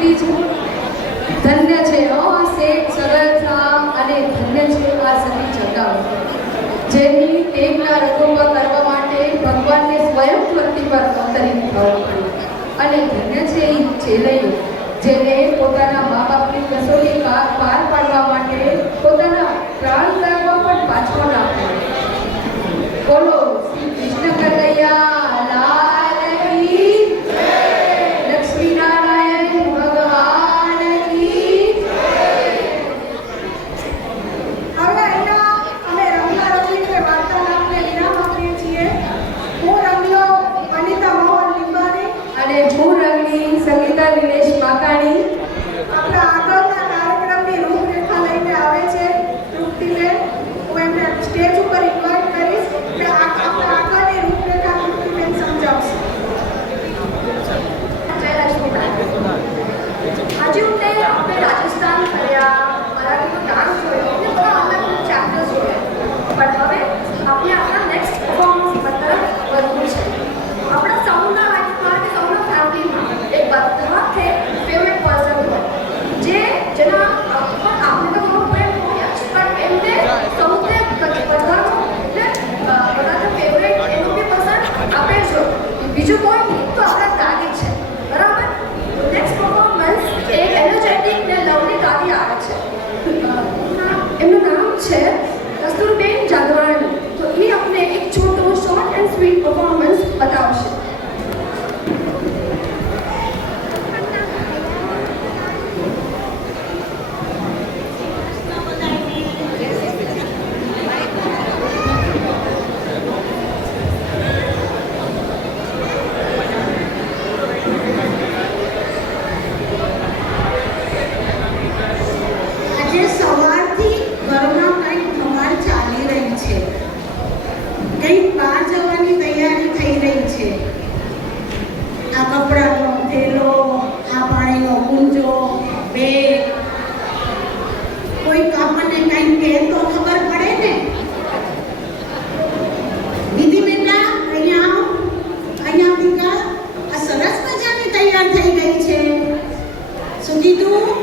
કીધી છે. ધન્ય છે આ શેઠ સરળતા અને ધન્ય છે આ સતી ચકાવણી, જેની ટેકના રજૂઆત કરવા માટે ભગવાનને સ્વયં ધરતી પર અવતરિત થવું પડ્યું. અને ધન્ય છે એ ચેલૈયો, જેને પોતાના મા બાપની કસોટી પાર પાડવા માટે પોતાના પ્રાણ ત્યાગવા પણ પાછો ના પડ્યો. બોલો શ્રી કૃષ્ણ કનૈયા લાલ કી જય, લક્ષ્મી નારાયણ ભગવાન કી જય. હવે અહીંયા અમે રંગલા રંગલી વાર્તાલાપને વિરામ આપીએ છીએ. હું રંગલો અનિતા મોહન લીંબાણી અને હું રંગી સંગીતા દિનેશ માકાણી. આપણા આગળના કાર્યક્રમની રૂપરેખા લઈને આવે છે તૃપ્તિબેન. હું એમને સ્ટેજ ઉપર ઇન્વાઇટ કરીશ કે આપણા આગળની રૂપરેખા તૃપ્તિબેન સમજાવશે. આજે આપણે રાજસ્થાન ફર્યા, મરાઠીનો ડાન્સ જોયો અને બધા અલગ અલગ ચેપ્ટર્સ જોયા. પણ હવે આપણે આપણા નેક્સ્ટ પરફોર્મન્સ તરફ વધવું છે. આપણા સૌના લાઈફમાં કે સૌના ફેમિલીમાં એક બધાથી ફેવરેટ પર્સન હોય, જેના આપણે તો ઘણો પ્રેમ હોય જ, પણ એમને સૌથી બધાનો ફેવરેટ એનું બી પસંદ આપણે જો બીજું કોઈ નહીં તો આપણા દાદી છે. બરાબર? નેક્સ્ટ પરફોર્મન્સ એક એનર્જેટિક ને લવલી ગાડી આવે છે. એમનું નામ છે કસ્તુરબેન જાદવાણી. તો એ આપણે એક છોટો શોર્ટ એન્ડ સ્વીટ પરફોર્મન્સ બતાવશે. આજે સવારથી ઘરમાં કંઈક ધમાલ ચાલી રહી છે. કંઈક બહાર જવાની તૈયારી થઈ રહી છે. આ કપડાનો થેલો, આ પાણીનો કુંજો, બેગ, કોઈક આપણને કંઈક કહે તો ખબર પડે ને. દીદી બેટા અહીંયા આવ, અહીંયા દીકરા, આ સરસ મજાની તૈયાર થઈ ગઈ છે. શું કીધું?